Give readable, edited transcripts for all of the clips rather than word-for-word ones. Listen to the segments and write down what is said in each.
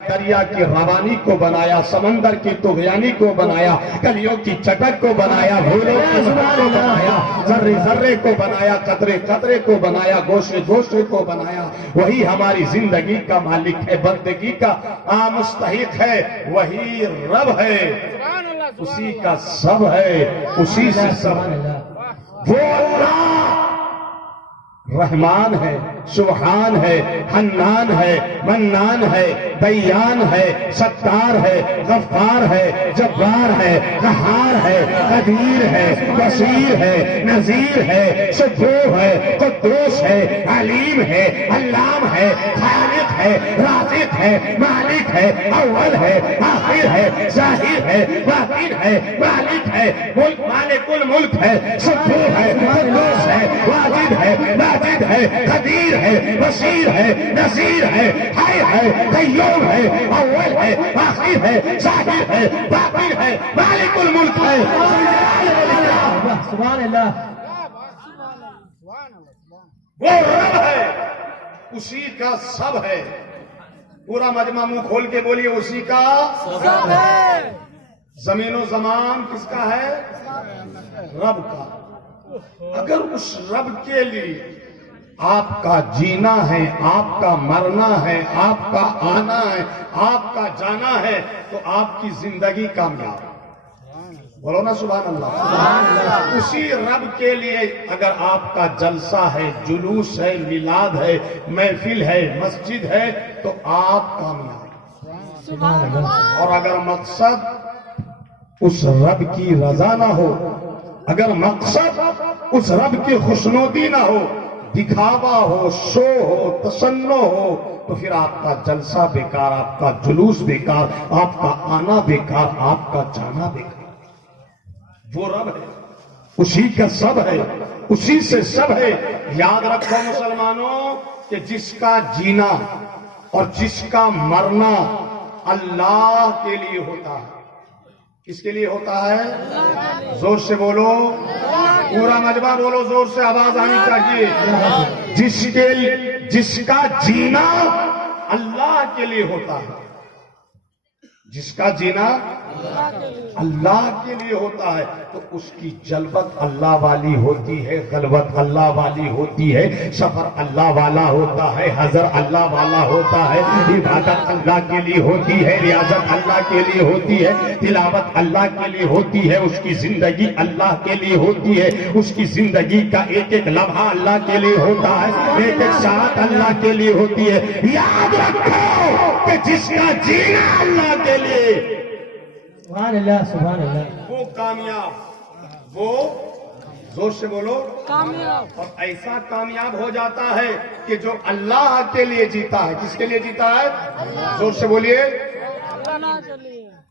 دریا کی روانی کو بنایا، سمندر کی طغیانی کو بنایا، کلیوں کی چٹک کو بنایا، بھولوں کی زبان کو بنایا، ذرے ذرے کو بنایا، قطرے قطرے کو بنایا، گوشے گوشے کو بنایا۔ وہی ہماری زندگی کا مالک ہے، بندگی کا مستحق ہے، وہی رب ہے، اسی کا سب ہے، اسی سے سب ہے۔ وہ اللہ رحمان ہے، سبحان ہے، حنان ہے، منان ہے، دیان ہے، ستار ہے، غفار ہے، جبار ہے، قہار ہے، قدیر ہے، بصیر ہے، نذیر ہے، سبوح ہے، قدوس ہے، علیم ہے، علام ہے، خالق ہے، رازق ہے، مالک ہے، اول ہے، آخر ہے، ظاہر ہے، باطن ہے، مالک ہے، ملک مالک الملک ہے، سبوح ہے، قدوس ہے، واجد ہے، ماجد ہے، قدیر ہے، بصیر ہے، نذیر ہے، حی ہے، قیوم ہے، اول ہے، آخر ہے، ظاہر ہے، باطن ہے، مالک الملک ہے۔ سبحان اللہ۔ وہ رب ہے، اسی کا سب ہے۔ پورا مجمع منہ کھول کے بولیے، اسی کا سب ہے۔ زمین و زمان کس کا ہے؟ رب کا۔ اگر اس رب کے لیے آپ کا جینا ہے، آپ کا مرنا ہے، آپ کا آنا ہے، آپ کا جانا ہے، تو آپ کی زندگی کامیاب۔ بولو نا سبحان اللہ۔ اسی رب کے لیے اگر آپ کا جلسہ ہے، جلوس ہے، میلاد ہے، محفل ہے، مسجد ہے، تو آپ کامیاب۔ اور اگر مقصد اس رب کی رضا نہ ہو، اگر مقصد اس رب کی خوشنودی نہ ہو، دکھاوا ہو، شو ہو، تسنع ہو، تو پھر آپ کا جلسہ بیکار، آپ کا جلوس بیکار، آپ کا آنا بیکار، آپ کا جانا بیکار۔ وہ رب ہے، اسی کا سب ہے، اسی سے سب ہے۔ یاد رکھو مسلمانوں کہ جس کا جینا اور جس کا مرنا اللہ کے لیے ہوتا ہے۔ کس کے لیے ہوتا ہے؟ زور سے بولو، پورا مجمع بولو، زور سے آواز آنی چاہیے۔ جس کا جینا اللہ کے لیے ہوتا ہے، جس کا جینا اللہ کے لیے ہوتا ہے، تو اس کی جلوت اللہ والی ہوتی ہے، غلبت اللہ والی ہوتی ہے، سفر اللہ والا ہوتا ہے، حضر اللہ والا ہوتا ہے، عبادت اللہ کے لیے ہوتی ہے، ریاضت اللہ کے لیے ہوتی ہے، تلاوت اللہ کے لیے ہوتی ہے، اس کی زندگی اللہ کے لیے ہوتی ہے، اس کی زندگی کا ایک ایک لمحہ اللہ کے لیے ہوتا ہے، ایک ایک ساتھ اللہ کے لیے ہوتی ہے۔ یاد رکھو کہ جس کا جینا اللہ کے لیے، سبحان اللہ، سبحان اللہ۔ وہ کامیاب، وہ زور سے بولو کامیاب۔ اور ایسا کامیاب ہو جاتا ہے کہ جو اللہ کے لیے جیتا ہے، کس کے لیے جیتا ہے؟ زور سے بولیے،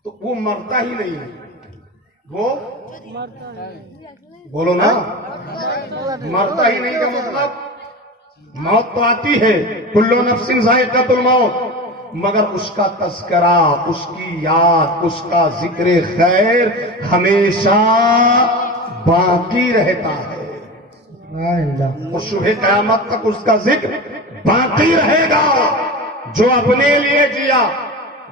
تو وہ مرتا ہی نہیں ہے، وہ بولو نا، مرتا ہی نہیں کا مطلب موت تو آتی ہے، کل نفس ذائقۃ الموت، مگر اس کا تذکرہ، اس کی یاد، اس کا ذکر خیر ہمیشہ باقی رہتا ہے۔ اور صبح قیامت تک اس کا ذکر باقی رہے گا۔ جو اپنے لیے جیا،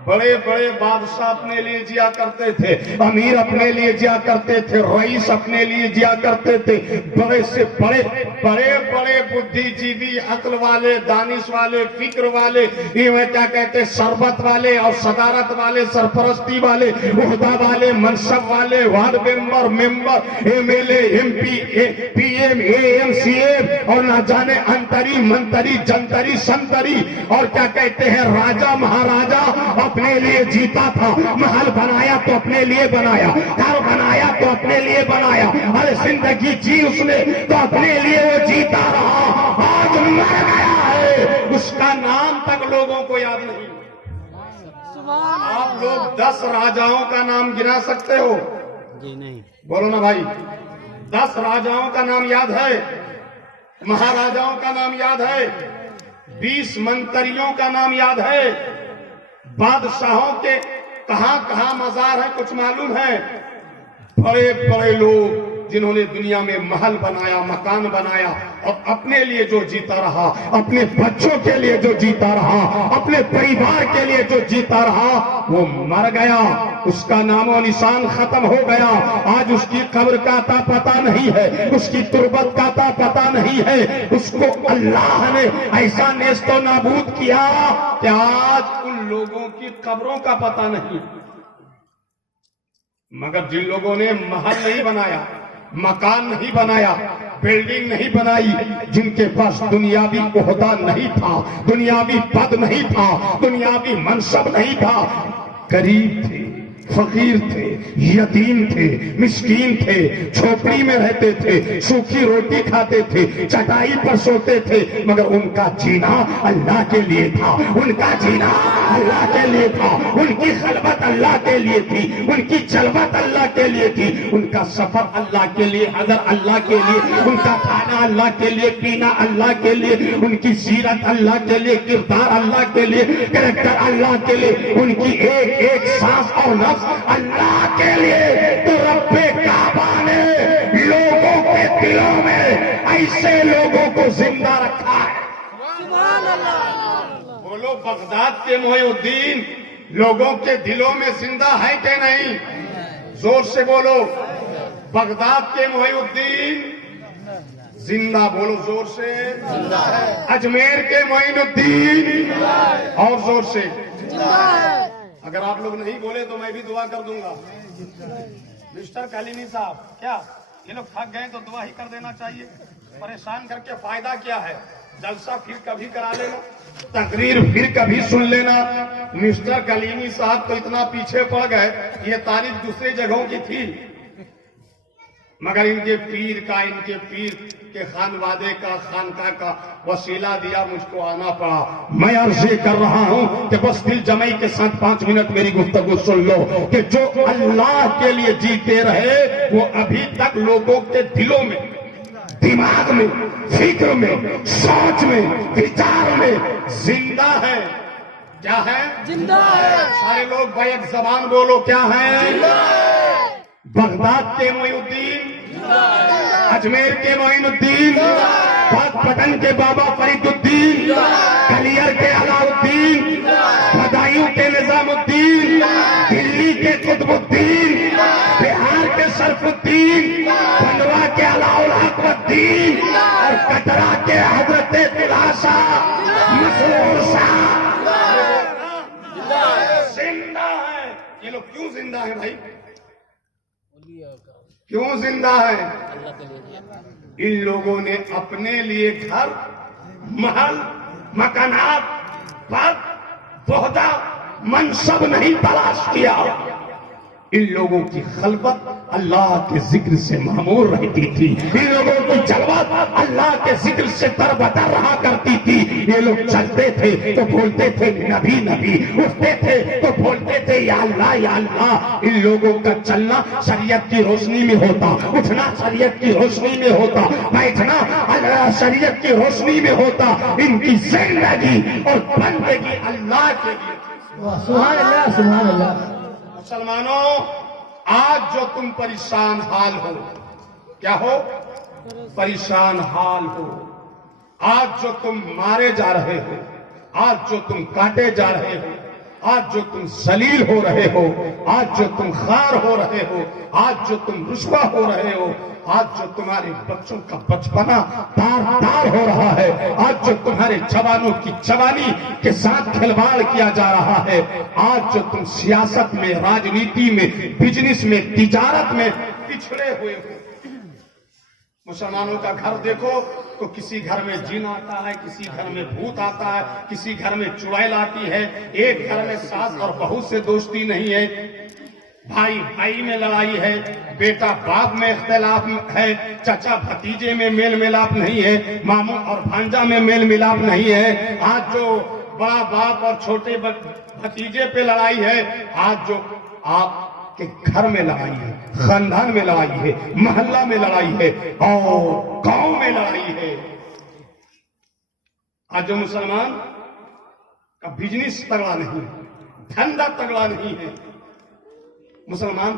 بڑے بڑے بادشاہ اپنے لیے جیا کرتے تھے، امیر اپنے لیے جیا کرتے تھے، رئیس اپنے لیے جیا کرتے تھے، بڑے سے بڑے بڑے بڑے بدھی جیوی، عقل والے، دانش والے، فکر والے، یہ کیا کہتے ہیں، سربت والے اور صدارت والے، سرپرستی والے، عہدہ والے، منصب والے، ward member, M L A, M P, P M, A M, C M, اور نہ جانے انتری منتری، جنتری سنتری، اور کیا کہتے ہیں، راجا مہاراجا اپنے لیے جیتا تھا، محل بنایا تو اپنے لیے بنایا، گھر بنایا تو اپنے لیے بنایا، ہر زندگی جی اس نے تو اپنے لیے وہ جیتا رہا، آج مر گیا ہے، اس کا نام تک لوگوں کو یاد نہیں۔ آپ لوگ 10 راجاؤں کا نام گنا سکتے ہو؟ جی نہیں۔ بولو نا بھائی، 10 راجاؤں کا نام یاد ہے، مہاراجاؤں کا نام یاد ہے، 20 منتریوں کا نام یاد ہے، بادشاہوں کے کہاں کہاں مزار ہیں کچھ معلوم ہے؟ بڑے بڑے لوگ جنہوں نے دنیا میں محل بنایا، مکان بنایا، اور اپنے لیے جو جیتا رہا، اپنے بچوں کے لیے جو جیتا رہا، اپنے پریوار کے لیے جو جیتا رہا، وہ مر گیا، اس کا نام و نشان ختم ہو گیا۔ آج اس کی قبر کا تا پتہ نہیں ہے، اس کی تربت کا تا پتہ نہیں ہے۔ اس کو اللہ نے ایسا نیست و نابود کیا کہ آج ان لوگوں کی قبروں کا پتہ نہیں۔ مگر جن لوگوں نے محل نہیں بنایا، مکان نہیں بنایا، بلڈنگ نہیں بنائی، جن کے پاس دنیاوی عہدہ نہیں تھا، دنیاوی پد نہیں تھا، دنیاوی منصب نہیں تھا، غریب تھے، فقیر تھے، یتیم تھے، مسکین تھے، جھوپڑی میں رہتے تھے، سوکھی روٹی کھاتے تھے، چٹائی پر سوتے تھے، مگر ان کا جینا اللہ کے لیے تھا، ان کا جینا اللہ کے لیے تھا، ان کی خلوت اللہ کے لیے تھی، ان کی جلوت اللہ کے لیے تھی، ان کا سفر اللہ کے لیے، حضر اللہ کے لیے، ان کا کھانا اللہ کے لیے، پینا اللہ کے لیے، ان کی سیرت اللہ کے لیے، کردار اللہ کے لیے، کریکٹر اللہ کے لیے، ان کی ایک ایک سانس اور نفس اللہ کے لیے۔ تو رب کعبہ نے لوگوں کے دلوں میں ایسے لوگوں کو زندہ رکھا ہے۔ بولو بغداد کے محی الدین لوگوں کے دلوں میں زندہ ہے کہ نہیں؟ زور سے بولو، بغداد کے محی الدین زندہ، بولو زور سے، اجمیر کے معین الدین اور زور سے۔ اگر آپ لوگ نہیں بولے تو میں بھی دعا کر دوں گا۔ مسٹر کلینی صاحب، کیا یہ لوگ تھک گئے تو دعا ہی کر دینا چاہیے؟ پریشان کر کے فائدہ کیا ہے؟ جلسہ پھر کبھی کرا لینا، تقریر پھر کبھی سن لینا۔ مسٹر کلینی صاحب تو اتنا پیچھے پڑ گئے، یہ تاریخ دوسری جگہوں کی تھی، مگر ان کے پیر کے خانوادے کا، خانقاہ کا وسیلہ دیا، مجھ کو آنا پڑا۔ میں عرض یہ کر رہا ہوں کہ بس دل جمعی کے ساتھ 5 منٹ میری گفتگو سن لو کہ جو اللہ کے لیے جیتے رہے وہ ابھی تک لوگوں کے دلوں میں، دماغ میں، فکر میں، سوچ میں، وچار میں زندہ ہے۔ کیا ہے؟ زندہ ہے۔ سارے لوگ بیک زبان بولو، کیا ہے؟ بغداد کے معین الدین، اجمیر کے معین الدین، پاک پٹن کے بابا فرید الدین، کلیر کے علاء الدین، بھدائیوں کے نظام الدین، دلی کے قطب الدین، بہار کے شرف الدین، بھنڈوا کے علاء الحق الدین، اور کٹرا کے حضرت تلاشا مسرور شاہ زندہ ہے۔ یہ لوگ کیوں زندہ ہیں بھائی؟ کیوں زندہ ہے؟ ان لوگوں نے اپنے لیے گھر، محل، مکانات، پد، عہدہ، منصب نہیں تلاش کیا۔ ان لوگوں کی خلوت اللہ کے ذکر سے معمور رہتی تھی، ان لوگوں کی جلوت اللہ کے ذکر سے تربتر رہا کرتی تھی۔ یہ لوگ چلتے تھے تو بولتے تھے نبی نبی، اٹھتے تھے تو بولتے تھے یا اللہ یا اللہ۔ ان لوگوں کا چلنا شریعت کی روشنی میں ہوتا، اٹھنا شریعت کی روشنی میں ہوتا، بیٹھنا شریعت کی روشنی میں ہوتا۔ ان کی زندگی اور بندگی اللہ کے لیے۔ سبحان اللہ، سبحان اللہ۔ مسلمانوں، آج جو تم پریشان حال ہو، کیا ہو؟ پریشان حال ہو۔ آج جو تم مارے جا رہے ہو، آج جو تم کاٹے جا رہے ہو، آج جو تم ذلیل ہو رہے ہو، آج جو تم خوار ہو رہے ہو، آج جو تم رسوا ہو رہے ہو، آج جو تمہارے بچوں کا بچپنا تار ہو رہا ہے، آج جو تمہارے جوانوں کی جوانی کے ساتھ کھلواڑ کیا جا رہا ہے، آج جو تم سیاست میں، راجنیتی میں، بزنس میں، تجارت میں پچھڑے ہوئے ہو۔ مسلمانوں کا گھر دیکھو تو کسی گھر میں جن آتا ہے، کسی گھر میں بھوت آتا ہے، کسی گھر میں چڑیل آتی ہے، ایک گھر میں ساس اور بہو سے دوستی نہیں ہے، بھائی بھائی میں لڑائی ہے، بیٹا باپ میں اختلاف ہے، چچا بھتیجے میں میل ملاپ نہیں ہے، ماموں اور بھانجا میں میل ملاپ نہیں ہے۔ آج جو بڑا باپ اور چھوٹے بھتیجے پہ لڑائی ہے، آج جو آپ کہ گھر میں لڑائی ہے، خاندان میں لڑائی ہے، محلہ میں لڑائی ہے، اور گاؤں میں لڑائی ہے۔ آج جو مسلمان کا بزنس تگڑا نہیں، دھندا تگڑا نہیں ہے، مسلمان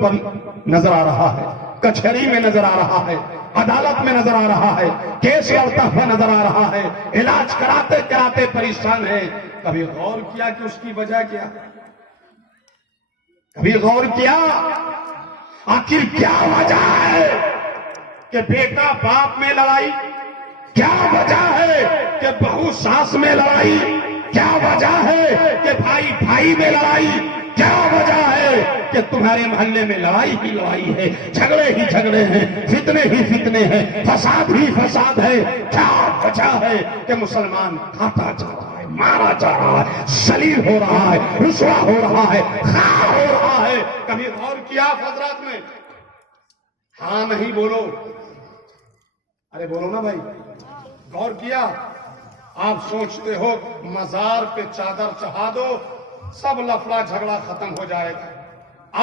پر نظر آ رہا ہے, کچہری میں نظر آ رہا ہے, عدالت میں نظر آ رہا ہے, کیس لڑتا ہوا نظر آ رہا ہے, علاج کراتے کراتے پریشان ہے. کبھی غور کیا کہ اس کی وجہ کیا؟ کبھی غور کیا آخر کیا وجہ ہے کہ بیٹا باپ میں لڑائی؟ کیا وجہ ہے کہ بہو ساس میں لڑائی؟ کیا وجہ ہے کہ بھائی بھائی میں لڑائی؟ کیا وجہ ہے کہ تمہارے محلے میں لڑائی ہی لڑائی ہے, جھگڑے ہی جھگڑے ہیں, فتنے ہی فتنے ہیں, فساد ہی فساد ہے؟ کیا وجہ ہے کہ مسلمان کھاتا جا رہا ہے, مارا جا رہا ہے, ذلیل ہو رہا ہے, رسوا ہو رہا ہے, خار ہو رہا ہے؟ کبھی غور کیا حضرات میں؟ ہاں نہیں بولو, ارے بولو نا بھائی. غور کیا؟ آپ سوچتے ہو مزار پہ چادر چڑھا دو سب لفڑا جھگڑا ختم ہو جائے گا.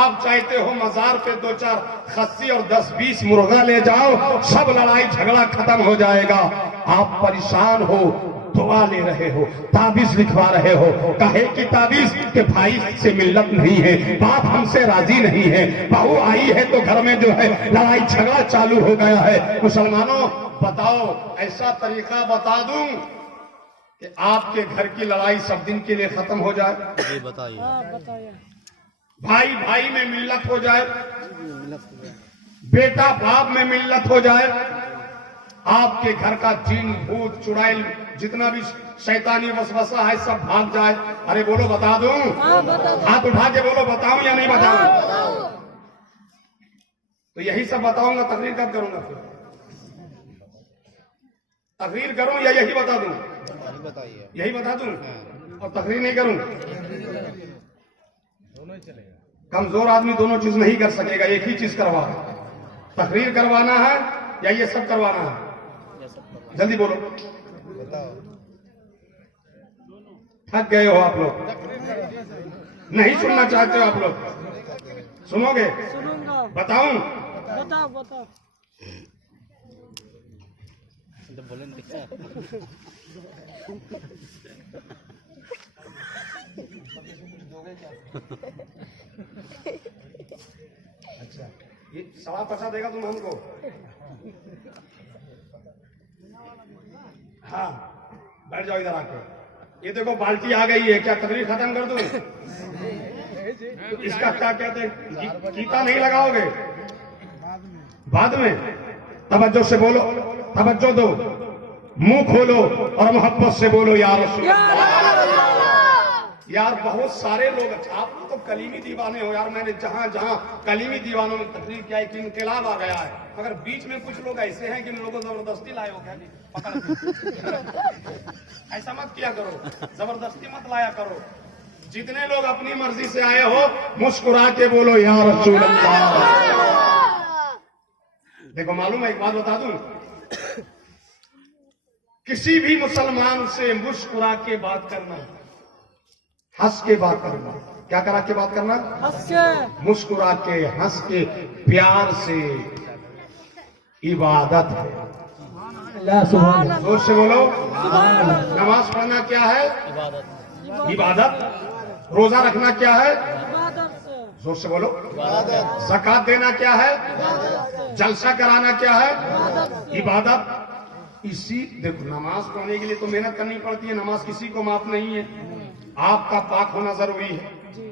آپ چاہتے ہو مزار پہ 2-4 خسی اور 10-20 مرغا لے جاؤ سب لڑائی جھگڑا ختم ہو جائے گا. آپ پریشان ہو, دعا لے رہے ہو, تعویذ لکھوا رہے ہو. کہے کہ تعویذ کہ بھائی سے ملت نہیں ہے, باپ ہم سے راضی نہیں ہے, بہو آئی ہے تو گھر میں جو ہے لڑائی جھگڑا چالو ہو گیا ہے. مسلمانوں بتاؤ ایسا طریقہ بتا دوں کہ آپ کے گھر کی لڑائی سب دن کے لیے ختم ہو جائے؟ جی بتائیے. بھائی بھائی میں ملت ہو جائے, بیٹا باپ میں ملت ہو جائے, آپ کے گھر کا جن بھوت چڑیل جتنا بھی شیطانی وسوسہ ہے سب بھاگ جائے. ارے بولو بتا دوں؟ ہاتھ اٹھا کے بولو بتاؤں یا نہیں بتاؤں؟ تو یہی سب بتاؤں گا. تقریر کب کروں گا؟ پھر تقریر کروں یا یہی بتا دوں؟ یہی بتا دوں اور تقریر نہیں کروں؟ کمزور آدمی دونوں چیز نہیں کر سکے گا, ایک ہی چیز کروا. تقریر کروانا ہے یا یہ سب کروانا ہے؟ جلدی بولو. تھک گئے ہو آپ لوگ, نہیں سننا چاہتے ہو آپ لوگ؟ سنو گے؟ بتاؤں؟ بتاؤ. اچھا یہ سوال پچا دے گا تم ہم کو؟ ہاں بیٹھ جاؤ ادھر آ کے. یہ دیکھو بالٹی آ گئی ہے, کیا تقریر ختم کر دوں؟ اس کا کیا کہتے ہیں, کیتا نہیں لگاؤ گے؟ بعد میں. توجہ سے بولو, توجہ دو, منہ کھولو اور محبت سے بولو یا رسول اللہ. یار بہت سارے لوگ, آپ تو کلیمی دیوانے ہو یار. میں نے جہاں جہاں کلیمی دیوانوں میں تقریر کیا ایک انقلاب آ گیا ہے, مگر بیچ میں کچھ لوگ ایسے ہیں کہ ان لوگوں زبردستی لائے ہو. ایسا مت کیا کرو, زبردستی مت لایا کرو. جتنے لوگ اپنی مرضی سے آئے ہو مسکرا کے بولو یا رسول اللہ. دیکھو معلوم ہے, ایک بات بتا دوں, کسی بھی مسلمان سے مسکرا کے بات کرنا, ہنس کے بات کرنا. کیا کرا کے بات کرنا؟ مسکرا کے, ہنس کے, پیار سے عبادت ہے. زور سے بولو. نماز پڑھنا کیا ہے؟ عبادت. روزہ رکھنا کیا ہے؟ زور سے بولو. زکات دینا کیا ہے؟ جلسہ کرانا کیا ہے؟ عبادت. اسی دیکھو نماز پڑھنے کے لیے تو محنت کرنی پڑتی ہے, نماز کسی کو معاف نہیں ہے. آپ کا پاک ہونا ضروری ہے,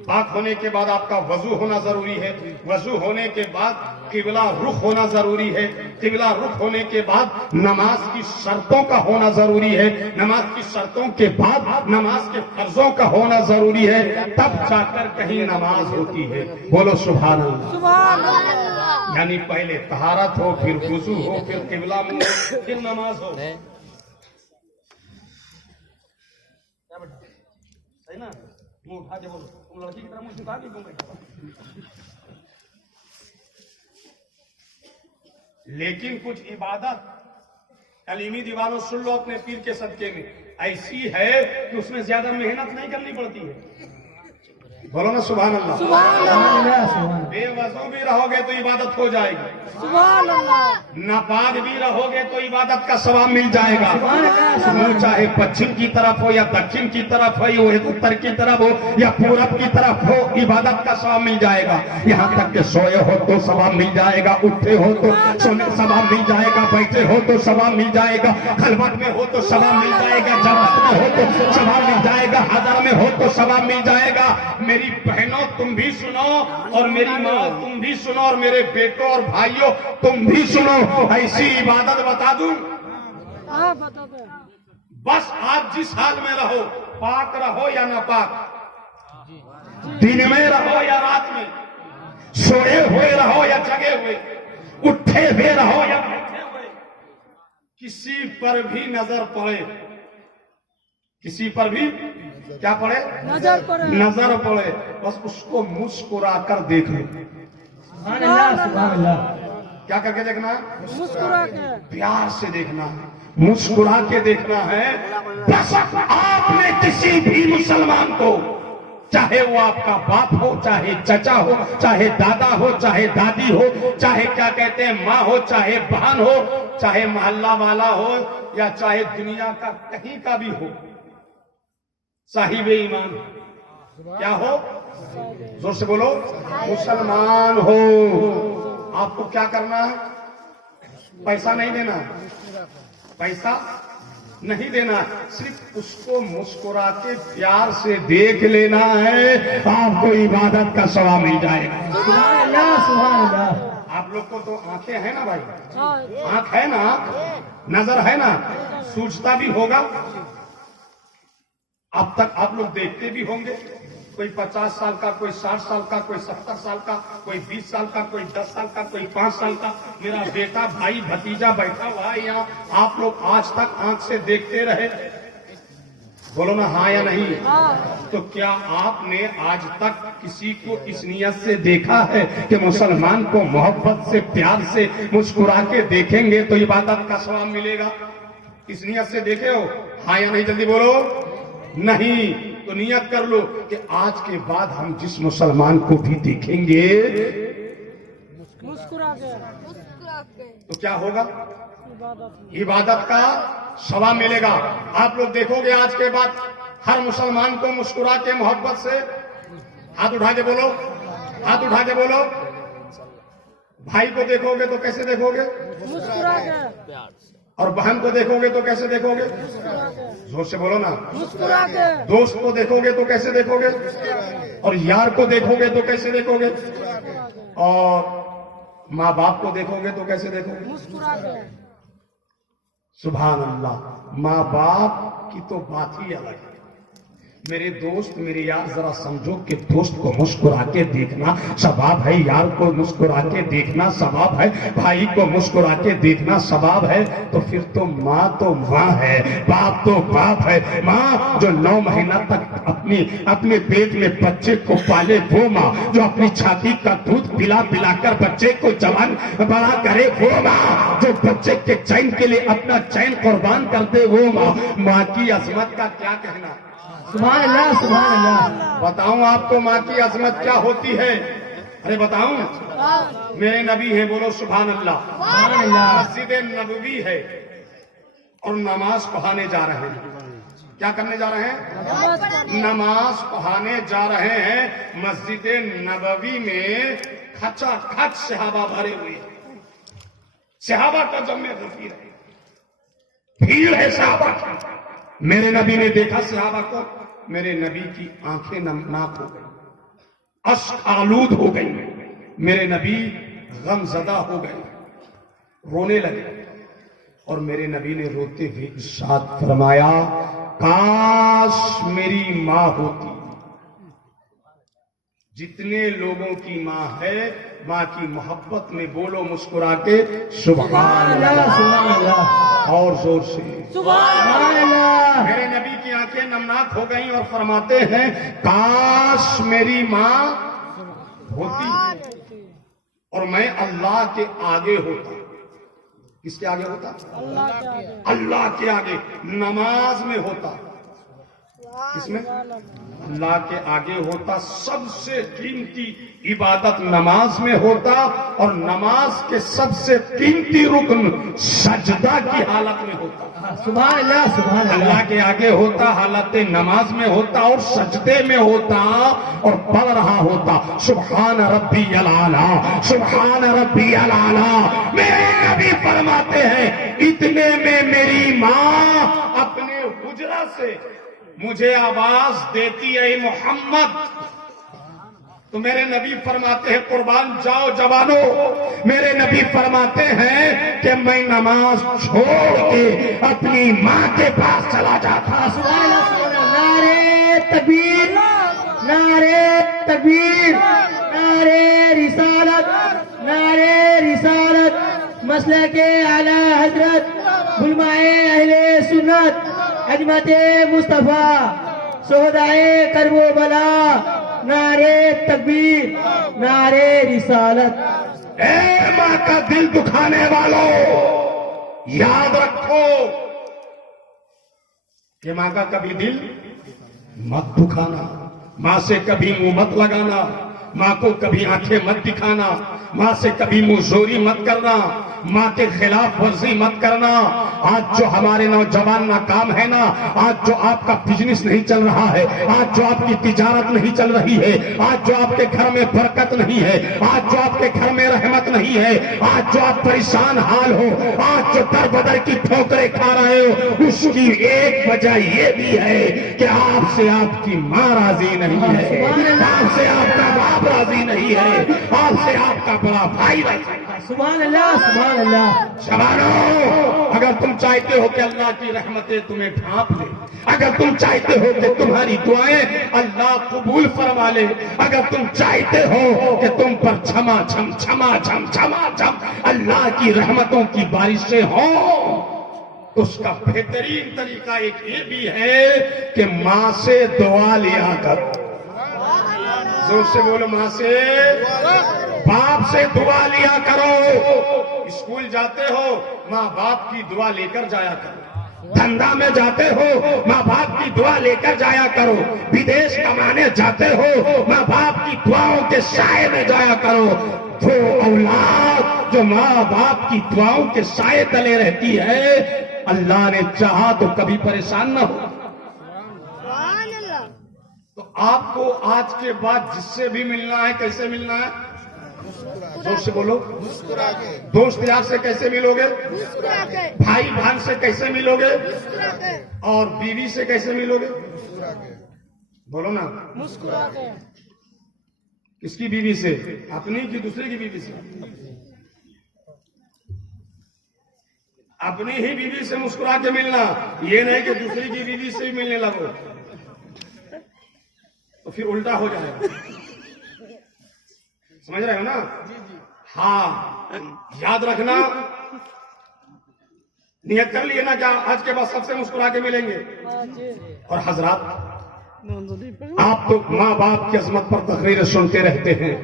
پاک ہونے کے بعد آپ کا وضو ہونا ضروری ہے, وضو ہونے کے بعد قبلہ رخ ہونا ضروری ہے, قبلہ رخ ہونے کے بعد نماز کی شرطوں کا ہونا ضروری ہے, نماز کی شرطوں کے بعد نماز کے فرضوں کا ہونا ضروری ہے, تب جا کر کہیں نماز ہوتی ہے. بولو سبحان اللہ. یعنی پہلے طہارت ہو, پھر وضو ہو, پھر قبلہ منہ ہو, پھر نماز ہو. صحیح نا؟ منہ اٹھا کے بولو. تم لڑکی کی طرح منہ جھکا کے کیوں بیٹھے؟ لیکن کچھ عبادت کلیمی دیوانوں سن لو اپنے پیر کے صدقے میں ایسی ہے کہ اس میں زیادہ محنت نہیں کرنی پڑتی ہے. بولو نا سبحان اللہ. سبحان اللہ سبحان اللہ. بے وضو بھی رہو گے تو عبادت ہو جائے گی. سبحان اللہ. ناپاک بھی رہو گے تو عبادت کا ثواب مل جائے گا. وہ چاہے پچھم کی طرف ہو یا دکن کی طرف ہو یا اتر کی طرف ہو یا پورب کی طرف ہو, عبادت کا ثواب مل جائے گا. یہاں تک کہ سوئے ہو تو ثواب مل جائے گا, اٹھے ہو تو ثواب مل جائے گا, بیٹھے ہو تو ثواب مل جائے گا, خلوت میں ہو تو ثواب مل جائے گا, جماعت میں ہو تو ثواب مل جائے گا, حضر میں ہو تو ثواب مل جائے گا. میری بہنوں تم بھی سنو, اور میری ماں تم بھی سنو, اور میرے بیٹوں اور بھائیوں تم بھی سنو. ایسی عبادت بتا دوں, ہاں بتا دیں. بس آپ جس حال میں رہو, پاک رہو یا ناپاک, دن میں رہو یا رات میں, سوئے ہوئے رہو یا جگے ہوئے, اٹھے ہوئے رہو یا بیٹھے ہوئے, کسی پر بھی نظر پڑے, کسی پر بھی کیا پڑے, نظر پڑے, نظر پڑے, بس اس کو مسکرا کر دیکھ لو. سبحان اللہ سبحان اللہ. کیا کر کے دیکھنا ہے, مسکرا کے, پیار سے دیکھنا ہے, مسکرا کے دیکھنا ہے. بس آپ نے کسی بھی مسلمان کو, چاہے وہ آپ کا باپ ہو, چاہے چچا ہو, چاہے دادا ہو, چاہے دادی ہو, چاہے کیا کہتے ہیں ماں ہو, چاہے بہن ہو, چاہے محلہ والا ہو, یا چاہے دنیا کا کہیں کا بھی ہو, صاحب ایمان کیا ہو, زور سے بولو, مسلمان ہو, آپ کو کیا کرنا ہے, پیسہ نہیں دینا, پیسہ نہیں دینا, صرف اس کو مسکرا کے پیار سے دیکھ لینا ہے, آپ کو عبادت کا ثواب مل جائے گا. سبحان اللہ سبحان اللہ. آپ لوگ کو تو آنکھیں ہیں نا بھائی, ہاں آنکھ ہے نا, نظر ہے نا, سوچتا بھی ہوگا. اب تک آپ لوگ دیکھتے بھی ہوں گے, کوئی 50 سال کا, کوئی 60 سال کا, کوئی 70 سال کا, کوئی 20 سال کا, کوئی 10 سال کا, کوئی 5 سال کا. میرا بیٹا بھائی بھتیجا بیٹھا ہوا ہے یہاں, آپ لوگ آج تک آنکھ سے دیکھتے رہے, بولو نا ہاں یا نہیں. تو کیا آپ نے آج تک کسی کو اس نیت سے دیکھا ہے کہ مسلمان کو محبت سے, پیار سے مسکرا کے دیکھیں گے تو عبادت کا ثواب ملے گا؟ اس نیت سے دیکھے ہو, ہاں یا نہیں, جلدی بولو. نہیں تو نیت کر لو کہ آج کے بعد ہم جس مسلمان کو بھی دیکھیں گے مسکرا کے, تو کیا ہوگا, عبادت. عبادت کا ثواب ملے گا. آپ لوگ دیکھو گے آج کے بعد ہر مسلمان کو مسکرا کے محبت سے, ہاتھ اٹھا کے بولو, ہاتھ اٹھا کے بولو. بھائی کو دیکھو گے تو کیسے دیکھو گے, مسکرا کے, اور بہن کو دیکھو گے تو کیسے دیکھو گے, مسکرا کے, زور سے بولو نا. مسکرا کے, دوست کو دیکھو گے تو کیسے دیکھو گے, اور یار کو دیکھو گے تو کیسے دیکھو گے, اور ماں باپ کو دیکھو گے تو کیسے دیکھو گے. مسکرا کے. سبحان اللہ. ماں باپ کی تو بات ہی الگ ہے. میرے دوست, میرے یار, ذرا سمجھو کہ دوست کو مسکرا کے دیکھنا ثواب ہے, یار کو مسکرا کے دیکھنا ثواب ہے, بھائی کو مسکرا کے دیکھنا ثواب ہے, تو پھر تو ماں ہے, باپ تو باپ ہے. ماں جو 9 مہینہ تک اپنے پیٹ میں بچے کو پالے, وہ ماں جو اپنی چھاتی کا دودھ پلا پلا کر بچے کو جوان بڑا کرے, وہ ماں جو بچے کے چین کے لیے اپنا چین قربان کر دے, وہ ماں. ماں کی عظمت کا کیا کہنا, سبحان اللہ سبحان اللہ. بتاؤں آپ کو ماں کی عظمت کیا ہوتی ہے؟ ارے بتاؤں, میرے نبی ہیں, بولو سبحان اللہ. سبحان اللہ. مسجد نبوی ہے اور نماز پڑھانے جا رہے ہیں. کیا کرنے جا رہے ہیں, نماز پڑھانے جا رہے ہیں. مسجد نبوی میں کھچا کھچ صحابہ بھرے ہوئے, صحابہ کا جمع غفیر ہے, بھیڑ ہے صحابہ کی. میرے نبی نے دیکھا صحابہ کو, میرے نبی کی آنکھیں نمناک ہو گئی, اشک آلود ہو گئی. میرے نبی غم زدہ ہو گئے, رونے لگے, اور میرے نبی نے روتے ہوئے ارشاد فرمایا, کاش میری ماں ہوتی. جتنے لوگوں کی ماں ہے, ماں کی محبت میں بولو مسکرا کے سبحان اللہ, سبحان اللہ. اور زور سے سبحان اللہ. میرے نبی کی آنکھیں نمناک ہو گئیں اور فرماتے ہیں, کاش میری ماں ہوتی اور میں اللہ کے آگے ہوتا. کس کے آگے ہوتا, اللہ کے آگے, اللہ کے آگے, نماز میں ہوتا. کس میں؟ اللہ کے آگے ہوتا سب سے قیمتی عبادت نماز میں ہوتا، اور نماز کے سب سے قیمتی رکن سجدہ کی حالت میں ہوتا۔ سبحان اللہ سبحان اللہ اللہ کے آگے ہوتا، حالت نماز میں ہوتا اور سجدے میں ہوتا، اور پڑھ رہا ہوتا سبحان ربی الاعلی سبحان ربی الاعلی۔ میرے نبی فرماتے ہیں اتنے میں میری ماں اپنے حجرہ سے مجھے آواز دیتی ہے محمد، تو میرے نبی فرماتے ہیں قربان جاؤ جوانو، میرے نبی فرماتے ہیں کہ میں نماز چھوڑ کے اپنی ماں کے پاس چلا جاتا۔ سبحان اللہ سبحان اللہ۔ نعرے تکبیر نعرے تکبیر نعرے رسالت نعرے رسالت، مسلک اعلی حضرت علمائے اہل سنت عظمت مصطفیٰ شہدائے کرب و بلا، نعرے تکبیر نعرے رسالت۔ اے ماں کا دل دکھانے والوں، یاد رکھو کہ ماں کا کبھی دل مت دکھانا، ماں سے کبھی منہ مت لگانا، ماں کو کبھی آنکھیں مت دکھانا، ماں سے کبھی منہ زوری مت کرنا، ماں کے خلاف ورزی مت کرنا۔ آج جو ہمارے نوجوان ناکام ہے نا، آج جو آپ کا بزنس نہیں چل رہا ہے، آج جو آپ کی تجارت نہیں چل رہی ہے، آج جو آپ کے گھر میں برکت نہیں ہے، آج جو آپ کے گھر میں رحمت نہیں ہے، آج جو آپ پریشان حال ہو، آج جو در بدر کی ٹھوکریں کھا رہے ہو، اس کی ایک وجہ یہ بھی ہے کہ آپ سے آپ کی ماں راضی نہیں ہے، آپ سے آپ کا باپ راضی نہیں ہے، آپ سے آپ کا بڑا بھائی راضی نہیں ہے۔ سبحان اللہ سبحان اللہ۔ جوانوں، اگر تم چاہتے ہو کہ اللہ کی رحمتیں تمہیں ڈھانپ لے، اگر تم چاہتے ہو کہ تمہاری دعائیں اللہ قبول فرما لے، اگر تم چاہتے ہو کہ تم پر چھما چھم چھما چھم چھما چھم اللہ کی رحمتوں کی بارشیں ہوں، اس کا بہترین طریقہ ایک یہ بھی ہے کہ ماں سے دعا لیا کر۔ زور سے بولو، ماں سے، باپ سے دعا لیا کرو۔ اسکول جاتے ہو، ماں باپ کی دعا لے کر جایا کرو۔ دھندا میں جاتے ہو، ماں باپ کی دعا لے کر جایا کرو۔ بدیش کمانے جاتے ہو، ماں باپ کی دعاؤں کے سائے میں جایا کرو۔ وہ اولاد جو ماں باپ کی دعاؤں کے سائے تلے رہتی ہے، اللہ نے چاہا تو کبھی پریشان نہ ہو۔ تو آپ کو آج کے بعد جس سے بھی ملنا ہے کیسے ملنا ہے؟ زور سے بولو، دوست یار سے کیسے ملو گے؟ بھائی بہن سے کیسے ملو گے؟ اور بیوی سے کیسے ملو گے؟ بولو نا، مسکرا کے کس کی بیوی سے؟ اپنی کی دوسرے کی بیوی سے؟ اپنی ہی بیوی سے مسکرا کے ملنا، یہ نہیں کہ دوسری کی بیوی سے ہی ملنے لگو، تو پھر الٹا ہو جائے گا۔ سمجھ رہے ہو نا؟ ہاں، یاد رکھنا، نیت کر لیے نا کیا آج کے بعد سب سے مسکرا کے ملیں گے۔ اور حضرات، آپ تو ماں باپ کی عظمت پر تقریریں سنتے رہتے ہیں،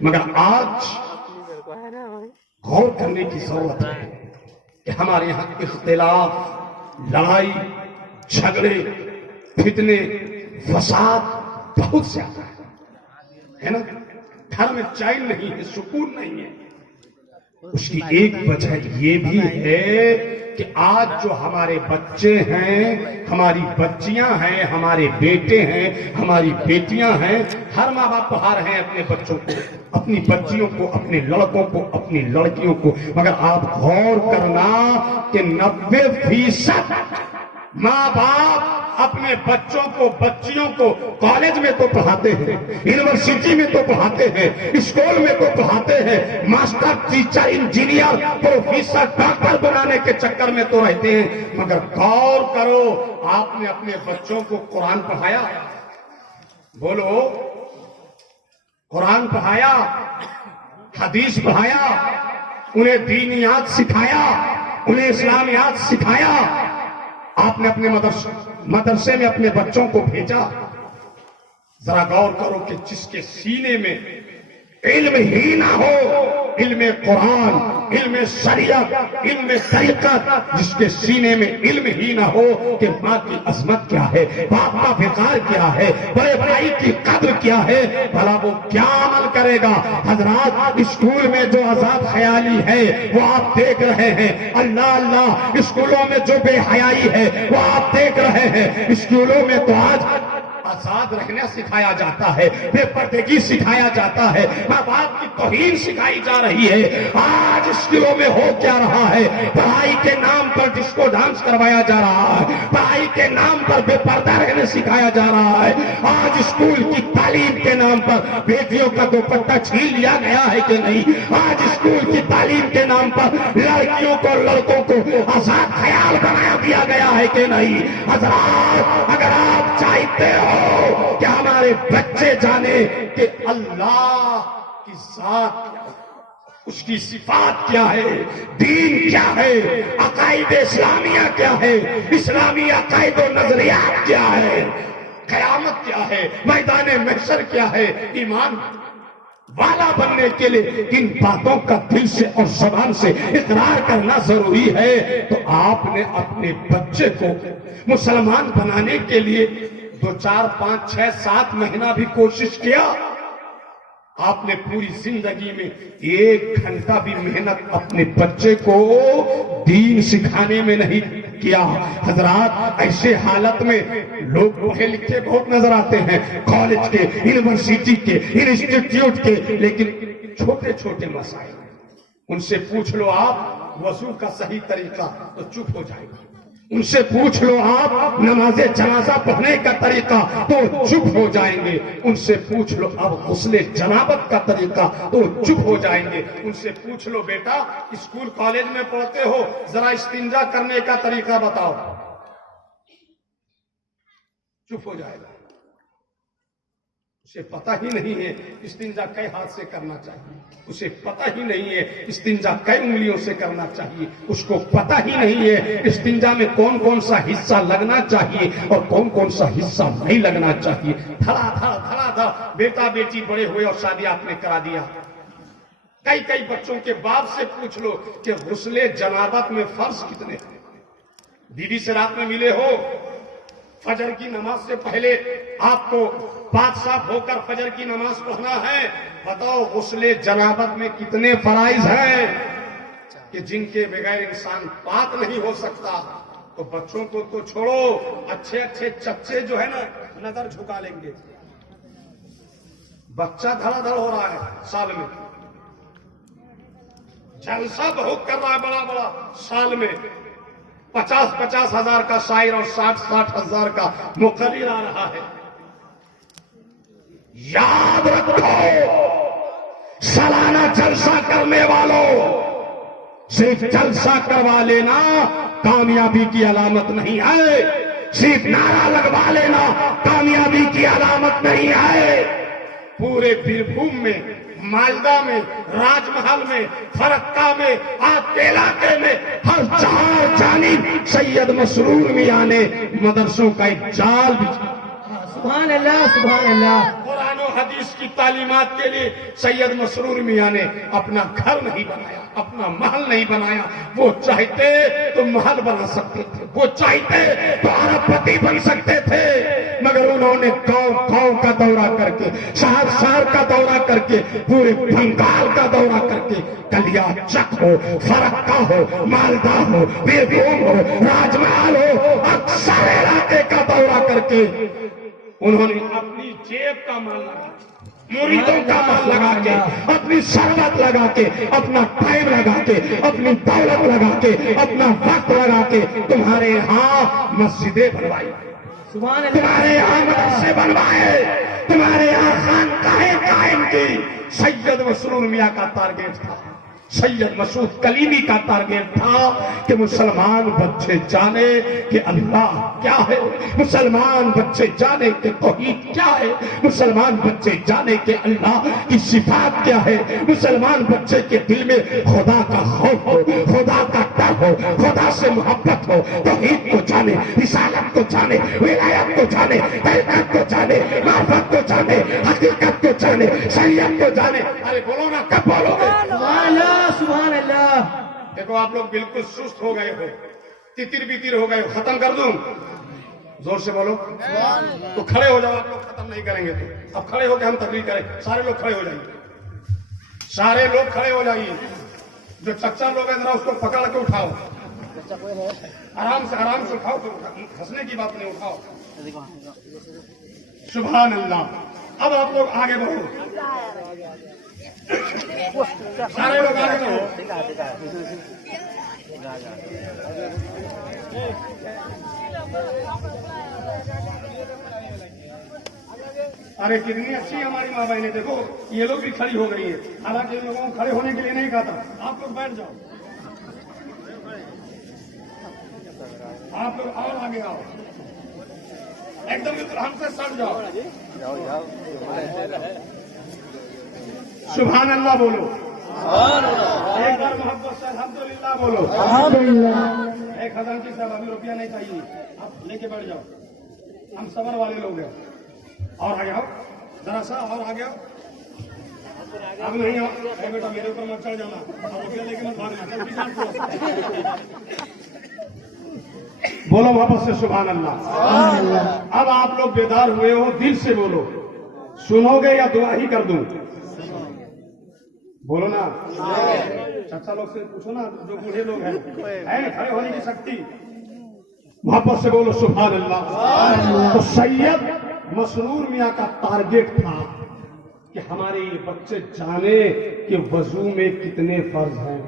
مگر آج غور کرنے کی ضرورت ہے کہ ہمارے یہاں اختلاف، لڑائی، جھگڑے، فتنے، فساد بہت زیادہ ہے نا؟ گھر میں چین نہیں ہے، سکون نہیں ہے۔ اس کی ایک وجہ یہ بھی ہے کہ آج جو ہمارے بچے ہیں، ہماری بچیاں ہیں، ہمارے بیٹے ہیں، ہماری بیٹیاں ہیں، ہر ماں باپ پڑھا رہے ہیں اپنے بچوں کو، اپنی بچیوں کو، اپنے لڑکوں کو، اپنی لڑکیوں کو، مگر آپ غور کرنا کہ 90% ماں باپ اپنے بچوں کو، بچیوں کو کالج میں تو پڑھاتے ہیں، یونیورسٹی میں تو پڑھاتے ہیں، اسکول میں تو پڑھاتے ہیں، master, teacher, engineer, professor, doctor بنانے کے چکر میں تو رہتے ہیں، مگر غور کرو آپ نے اپنے بچوں کو قرآن پڑھایا؟ بولو، قرآن پڑھایا، حدیث پڑھایا، انہیں دینیات سکھایا، انہیں اسلامیات سکھایا؟ آپ نے اپنے مدرسے میں اپنے بچوں کو بھیجا؟ ذرا غور کرو کہ جس کے سینے میں علم ہی نہ ہو، علم قرآن، علم شریعت، علم طریقت، جس کے سینے میں علم ہی نہ ہو کہ ماں کی عظمت کیا ہے، باپ کا وقار کیا ہے، بڑے بھائی کی قدر کیا ہے، بھلا وہ کیا عمل کرے گا؟ حضرات، اسکول میں جو آزاد خیالی ہے وہ آپ دیکھ رہے ہیں، اللہ اللہ، اسکولوں میں جو بے حیائی ہے وہ آپ دیکھ رہے ہیں۔ اسکولوں میں تو آج آزاد رہنا سکھایا جاتا ہے، بے پردگی سکھایا جاتا ہے، ماں باپ کی توہین سکھائی جا رہی ہے۔ آج اسکولوں میں ہو کیا رہا ہے؟ پڑھائی کے نام پر ڈسکو ڈانس کروایا جا رہا ہے، پڑھائی کے نام پر بے پردہ رہنا سکھایا جا رہا ہے۔ آج اسکول کی تعلیم کے نام پر بیٹیوں کا دوپٹہ چھین لیا گیا ہے کہ نہیں؟ آج اسکول کی تعلیم کے نام پر لڑکیوں کو لڑکوں کو آزاد خیال بنایا دیا گیا ہے کہ نہیں؟ حضرات، اگر آپ چاہتے ہو کہ ہمارے بچے جانے کہ اللہ کی ذات کیا ہے، اس کی صفات کیا ہے، دین کیا ہے، عقائد اسلامیہ کیا ہے، اسلامی عقائد و نظریات کیا ہے، قیامت کیا ہے، میدان محشر کیا ہے، ایمان والا بننے کے لیے ان باتوں کا دل سے اور زبان سے اقرار کرنا ضروری ہے۔ تو آپ نے اپنے بچے کو مسلمان بنانے کے لیے 2 4 5 6 7 مہینہ بھی کوشش کیا؟ آپ نے پوری زندگی میں 1 گھنٹہ بھی محنت اپنے بچے کو دین سکھانے میں نہیں کیا۔ حضرات، ایسے حالت میں لوگ پڑھے لکھے بہت نظر آتے ہیں، کالج کے، یونیورسٹی کے، انسٹیٹیوٹ کے، لیکن چھوٹے چھوٹے مسائل ان سے پوچھ لو آپ وضو کا صحیح طریقہ تو چپ ہو جائے گا، ان سے پوچھ لو آپ نماز جنازہ پڑھنے کا طریقہ تو چپ ہو جائیں گے، ان سے پوچھ لو اب غسل جنابت کا طریقہ تو چپ ہو جائیں گے، ان سے پوچھ لو بیٹا اسکول کالج میں پڑھتے ہو ذرا استنجا کرنے کا طریقہ بتاؤ، چپ ہو جائے گا۔ اسے پتہ ہی نہیں ہے استنجا کئی ہاتھ سے کرنا چاہیے، اسے پتہ ہی نہیں ہے استنجا کئی انگلیوں سے کرنا چاہیے، اس کو پتہ ہی نہیں ہے استنجا میں کون کون سا حصہ لگنا چاہیے اور کون کون سا حصہ نہیں لگنا چاہیے۔ دھڑا دھڑ بیٹا بیٹی بڑے ہوئے اور شادی آپ نے کرا دیا۔ کئی بچوں کے باپ سے پوچھ لو کہ غسل جنابت میں فرض کتنے ہیں؟ بیوی سے رات میں ملے ہو، فجر کی نماز سے پہلے آپ کو پاک صاف ہو کر فجر کی نماز پڑھنا ہے، بتاؤ غسل جنابت میں کتنے فرائض ہیں کہ جن کے بغیر انسان پاک نہیں ہو سکتا؟ تو بچوں کو تو چھوڑو، اچھے اچھے چچے جو ہے نا نظر جھکا لیں گے۔ بچہ دھڑا دھڑ ہو رہا ہے سال میں، جلسہ بہت کر رہا ہے بڑا بڑا، سال میں 50 ہزار کا شاعر اور 60 ہزار کا مقرر آ رہا ہے۔ یاد رکھو، سالانہ جلسہ کرنے والوں، صرف جلسہ کروا لینا کامیابی کی علامت نہیں ہے، صرف نعرہ لگوا لینا کامیابی کی علامت نہیں ہے۔ پورے بیربھوم میں، مالدہ میں، راج محل میں، فرقہ میں، آپ کے علاقے میں ہر 4 جانب سید مسرور میاں نے مدرسوں کا ایک جال بچھا۔ سبحان اللہ، سبحان اللہ۔ قرآن و حدیث کی تعلیمات کے لیے سید مسرور میاں نے اپنا گھر نہیں بنایا، اپنا محل نہیں بنایا۔ وہ چاہتے تو محل بنا سکتے تھے، وہ چاہتے تو ارب پتی بن سکتے تھے، مگر انہوں نے گاؤں کا دورہ کر کے، شہر کا دورہ کر کے، پورے بنگال کا دورہ کر کے، کلیا چک ہو، فرقہ ہو، مالدہ ہو، بیربھوم ہو، راج محل ہو، اکثر علاقے کا دورہ کر کے انہوں نے اپنی جیب کا مال لگا کے، مریدوں کا مال لگا کے، اپنی ثروت لگا کے، اپنا ٹائم لگا کے، اپنی دولت لگا کے، اپنا وقت لگا کے تمہارے یہاں مسجدیں بنوائی، سبحان اللہ۔ تمہارے یہاں مدرسے بنوائے، تمہارے یہاں خانقاہیں قائم کی۔ سید مسرور میاں کا ٹارگیٹ تھا سید مسعود کلیمی کا ٹارگیٹ تھا کہ مسلمان بچے جانے کہ اللہ کیا ہے، مسلمان بچے جانے کہ توحید کیا ہے، مسلمان بچے جانے کہ اللہ کی صفات کیا ہے، مسلمان بچے کے دل میں خدا کا خوف ہو، خدا کا ڈر ہو، خدا سے محبت ہو، توحید کو جانے، رسالت کو جانے، ولایت کو جانے، طریقت کو جانے، معرفت کو جانے، حقیقت کو جانے، شریعت کو جانے۔ ارے بولو نا، کب بولو گے؟ سبحان اللہ سبحان اللہ۔ دیکھو آپ لوگ بالکل سست ہو گئے ہو، تتر بتر ہو گئے ہو، ختم کر دوں؟ زور سے بولو تو کھڑے ہو جاؤ، آپ لوگ ختم نہیں کریں گے تو اب کھڑے ہو کے ہم تقریر کریں، سارے لوگ کھڑے ہو جائیے، سارے لوگ کھڑے ہو جائیے، جو چچا لوگ ہیں ذرا اس کو پکڑ کے اٹھاؤ، آرام سے اٹھاؤ، تو ہنسنے کی بات نہیں، اٹھاؤ۔ سبحان اللہ۔ اب آپ لوگ آگے بڑھو، سارے لوگ آگے بڑھو۔ ارے کتنی اچھی ہماری ماں بہنیں، دیکھو یہ لوگ بھی کھڑی ہو گئی ہیں، حالانکہ ان لوگوں کو کھڑے ہونے کے لیے نہیں کہا تھا، آپ لوگ بیٹھ جاؤ، آپ لوگ اور آگے آؤ، ایک دم ہم سے سٹ جاؤ۔ سبحان اللہ بولو، ایک بار محبت سے الحمدللہ بولو۔ ایک خزانچی صاحب ابھی روپیہ نہیں چاہیے، آپ لے کے بیٹھ جاؤ، ہم صبر والے لوگ ہیں، اور آگے آؤ، ذرا سا اور آگے آؤ، اب نہیں آؤ، اے بیٹا میرے اوپر مت چڑھ جانا، روپیہ لے کے مت بھاگنا۔ بولو واپس سے سبحان اللہ۔ اب آپ لوگ بیدار ہوئے ہو، دل سے بولو، سنو گے یا دعا ہی کر دوں؟ بولو نا، چچا لوگ سے پوچھو نا، جو بوڑھے لوگ ہیں کھڑے ہونے کی شکتی، واپس سے بولو سبحان اللہ۔ تو سید مسرور میاں کا ٹارگیٹ تھا کہ ہمارے یہ بچے جانے کہ وضو میں کتنے فرض ہیں۔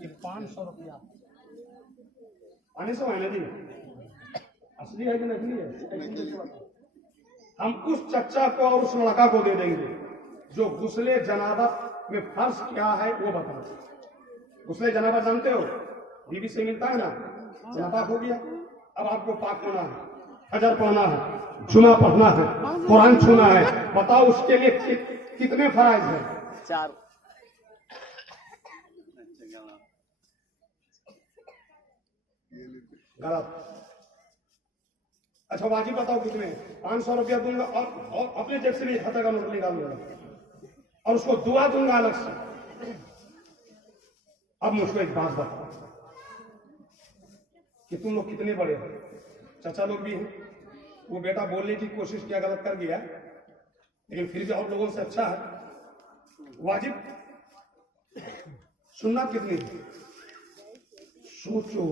یہ 500 روپیہ 500 ہے نا جی، اصلی ہے کہ نقلی ہے؟ ہم اس چچا کو اور اس لڑکا کو دے دیں گے جو غسل جنابت میں فرض کیا ہے وہ بتا۔ غسل جنابت جانتے ہو، بیوی سے ملتا ہے نا، ناپاک ہو گیا، اب آپ کو پاک ہونا ہے، فجر پڑھنا ہے، جمعہ پڑھنا ہے، قرآن چھونا ہے، بتاؤ اس کے لیے کتنے فرائض ہیں؟ 4۔ غلط۔ اچھا واجب بتاؤ کتنے؟ 500 روپیہ دوں گا اور اپنے جیب سے بھی خطے کا نوٹ نکال دوں گا اور اس کو دعا دوں گا الگ سے۔ اب مجھ کو ایک بات بتاؤ کہ تم لوگ کتنے بڑے ہو؟ چچا لوگ بھی ہیں، وہ بیٹا بولنے کی کوشش کیا، غلط کر گیا، لیکن پھر بھی اور لوگوں سے اچھا ہے۔ واجب سننا کتنی ہے؟ سوچو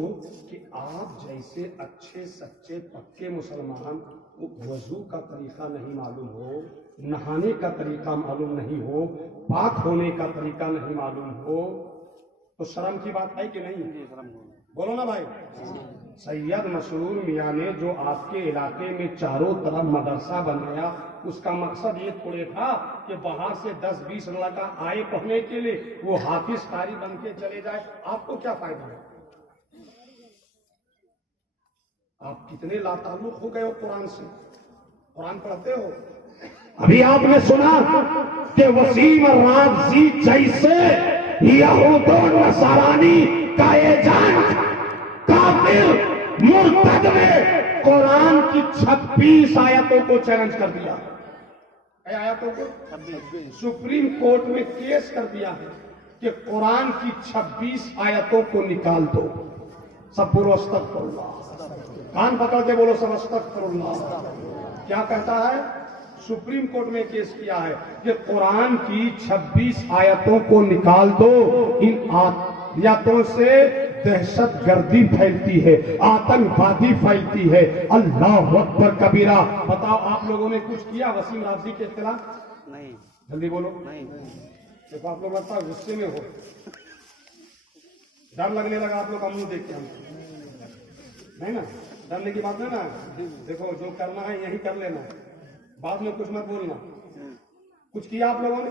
کہ آپ جیسے اچھے سچے پکے مسلمان وضو کا طریقہ نہیں معلوم ہو، نہانے کا طریقہ معلوم نہیں ہو، پاک ہونے کا طریقہ نہیں معلوم ہو، تو شرم کی بات ہے کہ نہیں؟ بولو نا بھائی۔ سید مسرور میاں نے جو آپ کے علاقے میں چاروں طرف مدرسہ بنایا، اس کا مقصد یہ تھوڑے تھا کہ باہر سے 10-20 لڑکا آئے پڑھنے کے لیے، وہ حافظ قاری بن کے چلے جائے، آپ کو کیا فائدہ ہے؟ آپ کتنے لا تعلق ہو گئے ہو قرآن سے، قرآن پڑھتے ہو؟ ابھی آپ نے سنا کہ وسیم رازی جیسے یہود و نصرانی کا ایجنٹ کافر مرتد نے قرآن کی 26 آیتوں کو چیلنج کر دیا، آیتوں کو سپریم کورٹ میں کیس کر دیا ہے کہ قرآن کی 26 آیتوں کو نکال دو۔ سب بولو استغفر اللہ، کان پکڑ کے بولو سب استغفر اللہ۔ کیا کہتا ہے؟ سپریم کورٹ میں کیس کیا ہے کہ قرآن کی 26 آیتوں کو نکال دو، ان آیتوں سے دہشت گردی پھیلتی ہے، آتنکوادی پھیلتی ہے، اللہ اکبر کبیرہ۔ بتاؤ آپ لوگوں نے کچھ کیا وسیم رازی کے خلاف؟ نہیں، جلدی بولو۔ نہیں۔ دیکھو آپ لوگ لگتا ہے غصے میں ہو، ڈر لگنے لگا آپ لوگ کا منہ دیکھ کے ہم، نہیں نا؟ ڈرنے کی بات نہیں نا، دیکھو جو کرنا ہے یہی کر لینا، بعد میں کچھ مت بولنا۔ کچھ کیا آپ لوگوں نے؟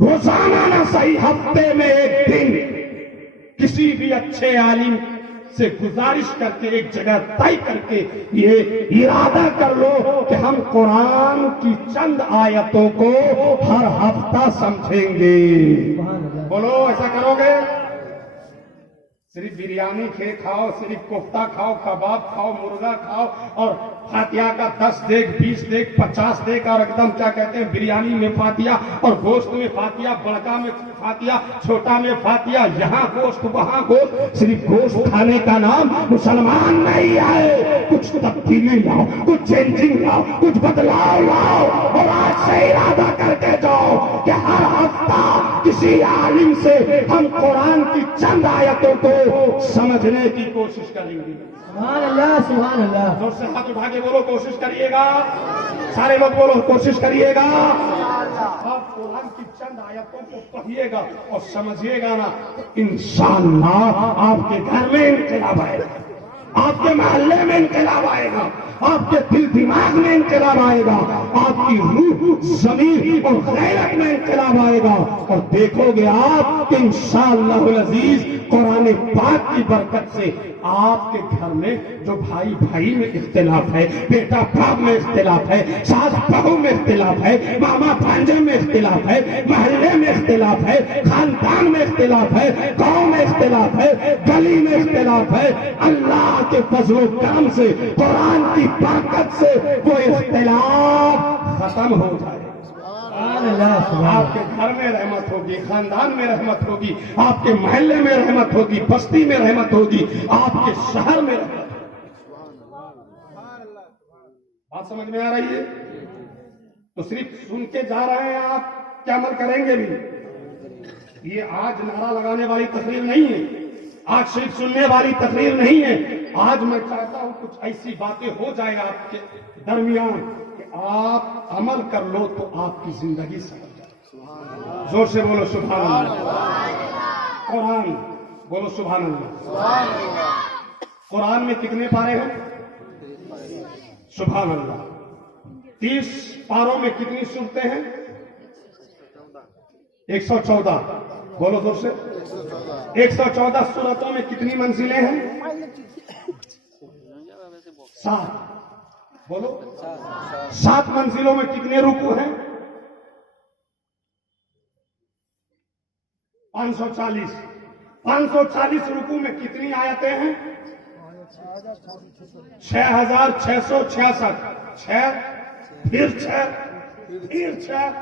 روزانہ نہ صحیح ہفتے میں ایک دن کسی بھی اچھے عالم سے گزارش کر کے ایک جگہ طے کر کے یہ ارادہ کر لو کہ ہم قرآن کی چند آیتوں کو ہر ہفتہ سمجھیں گے. بولو ایسا کرو گے؟ صرف بریانی کھاؤ، صرف کوفتہ کھاؤ، کباب کھاؤ، مرغا کھاؤ اور فاتحہ کا 10 دیگ 20 دیگ 50 دیگ اور ایک دم کیا کہتے ہیں بریانی میں فاتحہ اور گوشت میں فاتحہ، بڑکا میں فاتحہ، چھوٹا میں فاتحہ، یہاں گوشت وہاں گوشت. صرف گوشت کھانے کا نام مسلمان نہیں ہے. کچھ تبدیلی لاؤ، کچھ چینجنگ لاؤ، کچھ بدلاؤ لاؤ اور آج سے ارادہ کر کے جاؤ کہ ہر ہفتہ کسی عالم سے ہم قرآن کی چند آیتوں کو سمجھنے کی کوشش کریں گے. سبحان اللہ سبحان اللہ. زور سے ہاتھ اٹھا کے بولو کوشش کریے گا. سارے لوگ بولو کوشش کریے گا. آپ قرآن کی چند آیتوں کو پڑھیے گا اور سمجھیے گا نا تو انشاءاللہ آپ کے گھر میں انقلاب آئے گا، آپ کے محلے میں انقلاب آئے گا، آپ کے دل دماغ میں انقلاب آئے گا، آپ کی روح ضمیر اور غیرت میں انقلاب آئے گا اور دیکھو گے آپ کہ انشاءاللہ العزیز قرآن پاک کی برکت سے آپ کے گھر میں جو بھائی بھائی میں اختلاف ہے، بیٹا باپ میں اختلاف ہے، ساس بہو میں اختلاف ہے، ماما بھانجے میں اختلاف ہے، محلے میں اختلاف ہے، خاندان میں اختلاف ہے، گاؤں میں اختلاف ہے، گلی میں اختلاف ہے، اللہ کے فضل و کرم سے قرآن کی برکت سے وہ اختلاف ختم ہو جائے. آپ کے گھر میں رحمت ہوگی، خاندان میں رحمت ہوگی، آپ کے محلے میں رحمت ہوگی، بستی میں رحمت ہوگی، آپ کے شہر میں رحمت ہوگی. بات سمجھ میں آ رہی ہے؟ تو صرف سن کے جا رہے ہیں آپ، کیا عمل کریں گے بھی؟ یہ آج نعرہ لگانے والی تقریر نہیں ہے، آج صرف سننے والی تقریر نہیں ہے. آج میں چاہتا ہوں کچھ ایسی باتیں ہو جائے گا آپ کے درمیان کہ آپ عمل کر لو تو آپ کی زندگی سمجھ جائے. زور سے بولو سبحان اللہ. قرآن بولو سبحان اللہ. قرآن میں کتنے پارے ہیں؟ سبحان اللہ. 30 پاروں میں کتنی صورتیں ہیں؟ 114. بولو زور سے. 114 سورتوں میں کتنی منزلیں ہیں؟ 7. بولو. 7 منزلوں میں کتنے رکوع ہیں؟ 540. 540 رکوع میں کتنی آیتیں ہیں؟ 6666. 6 پھر 6 پھر 6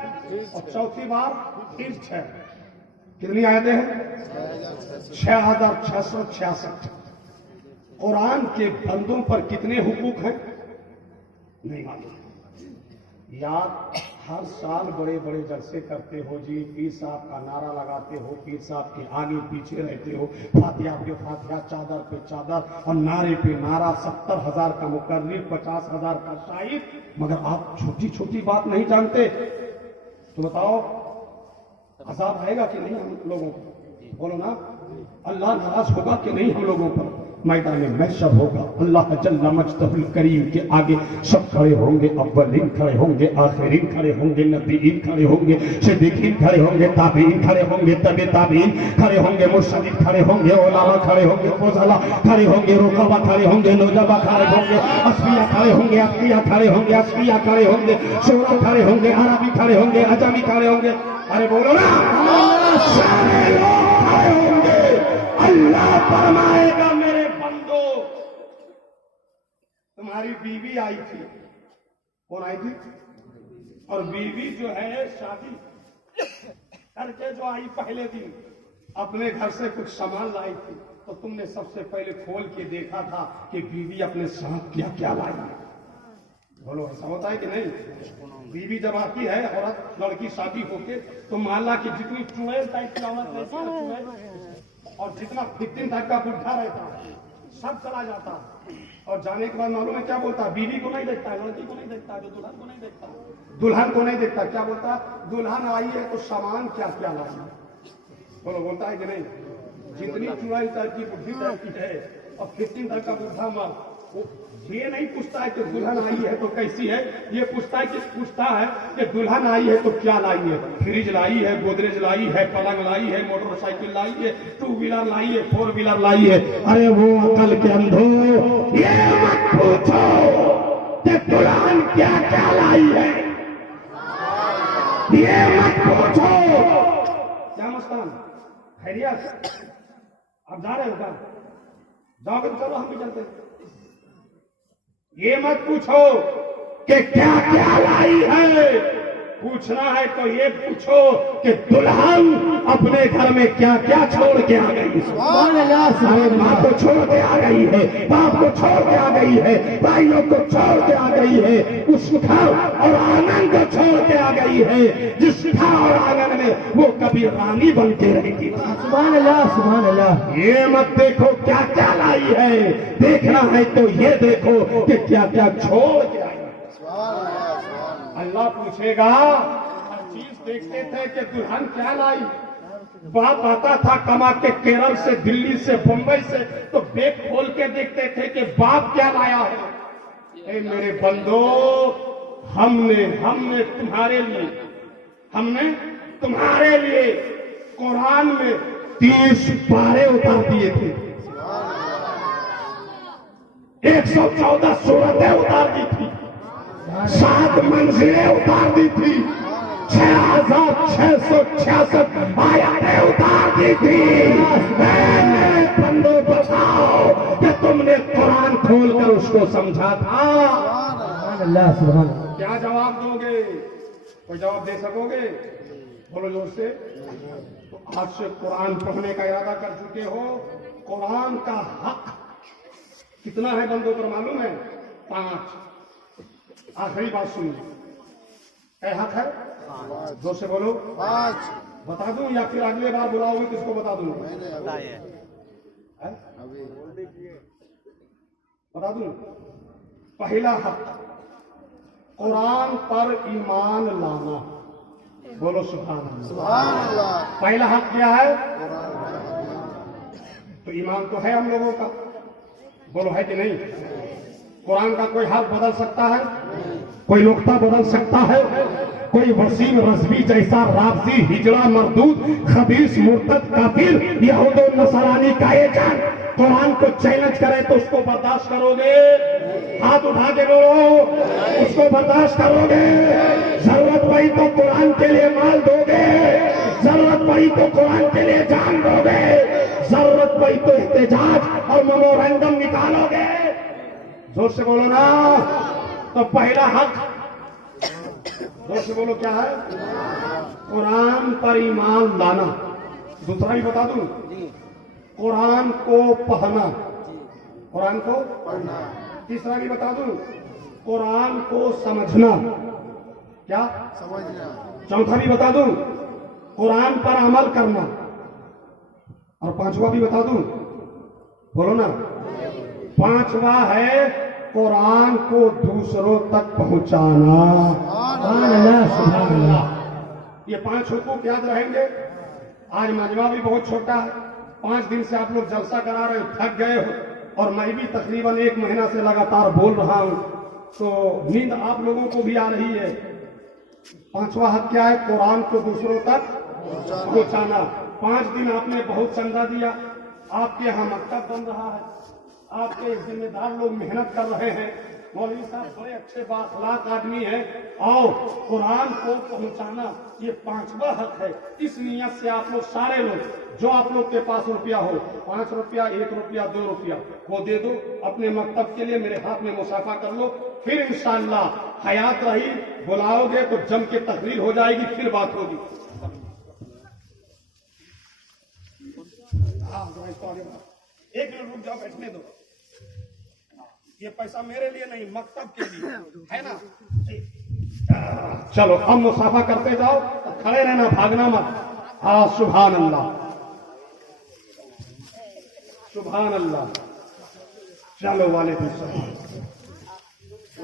اور چوتھی بار پھر 6. کتنی آیتیں ہیں؟ 6666. قرآن کے بندوں پر کتنے حقوق ہیں؟ نہیں معلوم. یاد ہر سال بڑے بڑے جلسے کرتے ہو جی، پیر صاحب کا نعرہ لگاتے ہو، پیر صاحب کے آگے پیچھے رہتے ہو، فاتحہ پہ فاتحہ، چادر پہ چادر اور نعرے پہ نعرہ، 70,000 کا مقرر، 50,000 کا شاہد، مگر آپ چھوٹی چھوٹی بات نہیں جانتے. تو بتاؤ عذاب آئے گا کہ نہیں ہم لوگوں پر؟ بولو نا. اللہ ناراض ہوگا کہ نہیں ہم لوگوں پر؟ میدان محشر ہوگا، اللہ جل مجدہ الکریم کے آگے سب کھڑے ہوں گے، اولین کھڑے ہوں گے، آخرین کھڑے ہوں گے، نبیین کھڑے ہوں گے، صدیقین کھڑے ہوں گے، تابعین کھڑے ہوں گے، تبع تابعین کھڑے ہوں گے، مرشدین کھڑے ہوں گے، علماء کھڑے ہوں گے، فضلاء کھڑے ہوں گے، رقبا کھڑے ہوں گے، نجبا کھڑے ہوں گے، اصفیاء کھڑے ہوں گے، اتقیاء کھڑے ہوں گے، اشقیاء کھڑے ہوں گے، شعراء کھڑے ہوں گے، عربی کھڑے ہوں گے، عجمی کھڑے ہوں گے. ارے بولو نا. سارے لوگ کھڑے ہوں گے. اللہ فرمائے گا میرے بندو، تمہاری بیوی آئی تھی. کون آئی تھی؟ اور بیوی جو ہے شادی کر کے جو آئی پہلے دن اپنے گھر سے کچھ سامان لائی تھی، تو تم نے سب سے پہلے کھول کے دیکھا تھا کہ بیوی اپنے ساتھ کیا کیا لائی ہے. بولو ایسا ہوتا ہے کہ نہیں؟ بیوی جب آتی ہے عورت لڑکی شادی ہو کے تو محلہ کی جتنی چڑیل ٹائپ کی عورت رہتی ہے چڑیل، اور جتنا 15 ٹائپ کا بڈھا رہتا ہے سب چلا جاتا ہے. اور جانے کے بعد معلوم ہے کیا بولتا ہے؟ بیوی کو نہیں دیکھتا ہے، لڑکی کو نہیں دیکھتا ہے، جو دلہن کو نہیں دیکھتا، دلہن کو نہیں دیکھتا. کیا بولتا ہے؟ دلہن آئی ہے تو سامان کیا کیا لائی ہے. بولو بولتا ہے کہ نہیں؟ جتنی چڑیل ٹائپ کی بڈھی ٹائپ کی ہے اور 15 ٹائپ کا بڈھا مر، وہ یہ نہیں پوچھتا ہے کہ دلہن آئی ہے تو کیسی ہے، یہ پوچھتا ہے کہ دلہن آئی ہے تو کیا لائی ہے، فریج لائی ہے، گودریج لائی ہے، پلنگ لائی ہے، موٹر سائیکل لائی ہے، 2 ویلر لائی ہے، 4 ویلر لائی ہے۔ ارے وہ عقل کے اندھو، یہ مت پوچھو کہ دلہن کیا کیا لائی ہے، یہ مت پوچھو۔ کیا مستان خیریت؟ آپ جا رہے ہو کیا؟ جاؤ گے تو چلو ہم بھی چلتے ہیں۔ یہ مت پوچھو کہ کیا کیا لائی ہے، پوچھنا ہے تو یہ پوچھو کہ دلہن اپنے گھر میں کیا کیا چھوڑ کے آ گئی۔ سبحان اللہ سبحان ماں اللہ کو چھوڑ کے آ گئی ہے، باپ کو چھوڑ کے آ گئی ہے، بھائیوں کو چھوڑ کے آ گئی ہے، اس گھر اور آنگن کو چھوڑ کے آ گئی ہے جس گھر اور آنگن میں وہ کبھی رانی بن کے رہتی تھی۔ سبحان اللہ سبحان اللہ یہ مت دیکھو کیا کیا لائی ہے، دیکھنا ہے تو یہ دیکھو کہ کیا کیا چھوڑ کے آئی۔ اللہ پوچھے گا، ہر چیز دیکھتے تھے کہ دلہن کیا لائی، باپ آتا تھا کما کے کیرل سے، دلی سے، بمبئی سے، تو بیگ کھول کے دیکھتے تھے کہ باپ کیا لایا ہے۔ اے میرے بندو، ہم نے تمہارے لیے قرآن میں 30 پارے اتار دیے تھے، 114 سورتیں اتار دی تھی، 7 منزلیں اتار دی تھی، 6666 آیتیں اتار دی تھی۔ اے میرے بندو بتاؤ کہ تم نے قرآن کھول کر اس کو سمجھا تھا؟ سبحان اللہ سبحان اللہ کیا جواب دو گے؟ کوئی جواب دے سکو گے؟ بولو زور سے۔ تو آج سے قرآن پڑھنے کا ارادہ کر چکے ہو۔ قرآن کا حق کتنا ہے بندوں پر معلوم ہے؟ 5۔ آخری بات سنیے، اے حق ہے؟ زور سے بولو۔ بتا دوں یا پھر اگلے بار بلاؤ گے کس کو بتا دوں؟ بتا دوں۔ پہلا حق، قرآن پر ایمان لانا۔ بولو سبحان اللہ۔ پہلا حق کیا ہے؟ تو ایمان تو ہے ہم لوگوں کا، بولو ہے کہ نہیں؟ قرآن کا کوئی حرف بدل سکتا ہے؟ کوئی نقطہ بدل سکتا ہے؟ کوئی وسیم رضوی جیسا رافضی ہجڑا مردود خبیث مرتد کافر یہود و نصرانی کا ایجنٹ قرآن کو چیلنج کرے تو اس کو برداشت کرو گے؟ ہاتھ اٹھا کے بولو، اس کو برداشت کرو گے؟ ضرورت پڑی تو قرآن کے لیے مال دو گے، ضرورت پڑی تو قرآن کے لیے جان دو گے، ضرورت پڑی تو احتجاج اور میمورنڈم نکالو گے؟ زور سے بولو نا۔ تو پہلا حق، زور سے بولو، کیا ہے؟ قرآن پر ایمان لانا۔ دوسرا بھی بتا دوں، قرآن کو پڑھنا، قرآن کو پڑھنا۔ تیسرا بھی بتا دوں، قرآن کو سمجھنا، کیا سمجھنا۔ چوتھا بھی بتا دوں، قرآن پر عمل کرنا، اور پانچواں بھی بتا دوں، بولو نا۔ پانچواں ہے قرآن کو دوسروں تک پہنچانا۔ سبحان اللہ سبحان اللہ۔ یہ 5 حقوق یاد رہیں گے۔ آج مجمع بھی بہت چھوٹا ہے، 5 دن سے آپ لوگ جلسہ کرا رہے ہو، تھک گئے ہو، اور میں بھی تقریباً 1 مہینہ سے لگاتار بول رہا ہوں، تو نیند آپ لوگوں کو بھی آ رہی ہے۔ 5واں حق کیا ہے؟ قرآن کو دوسروں تک پہنچانا۔ 5 دن آپ نے بہت چندہ دیا، آپ کے یہاں مکتب بن رہا ہے، آپ کے ذمہ دار لوگ محنت کر رہے ہیں، مولوی صاحب بڑے اچھے بااخلاق آدمی ہیں، اور قرآن کو پہنچانا یہ 5واں حق ہے۔ اس نیت سے آپ لوگ سارے لوگ، جو آپ لوگ کے پاس روپیہ ہو، 5 روپیہ، 1 روپیہ، 2 روپیہ، وہ دے دو اپنے مکتب کے لیے، میرے ہاتھ میں مصافحہ کر لو، پھر انشاءاللہ حیات رہی بلاؤ گے تو جم کے تقریر ہو جائے گی، پھر بات ہوگی۔ ایک منٹ رک جاؤ، بیٹھنے دو۔ یہ پیسہ میرے لیے نہیں، مکتب کے لیے ہے نا۔ چلو اب مصافحہ کرتے جاؤ، کھڑے رہنا، بھاگنا مت۔ ہاں سبحان اللہ سبحان اللہ۔ چلو والد السلام۔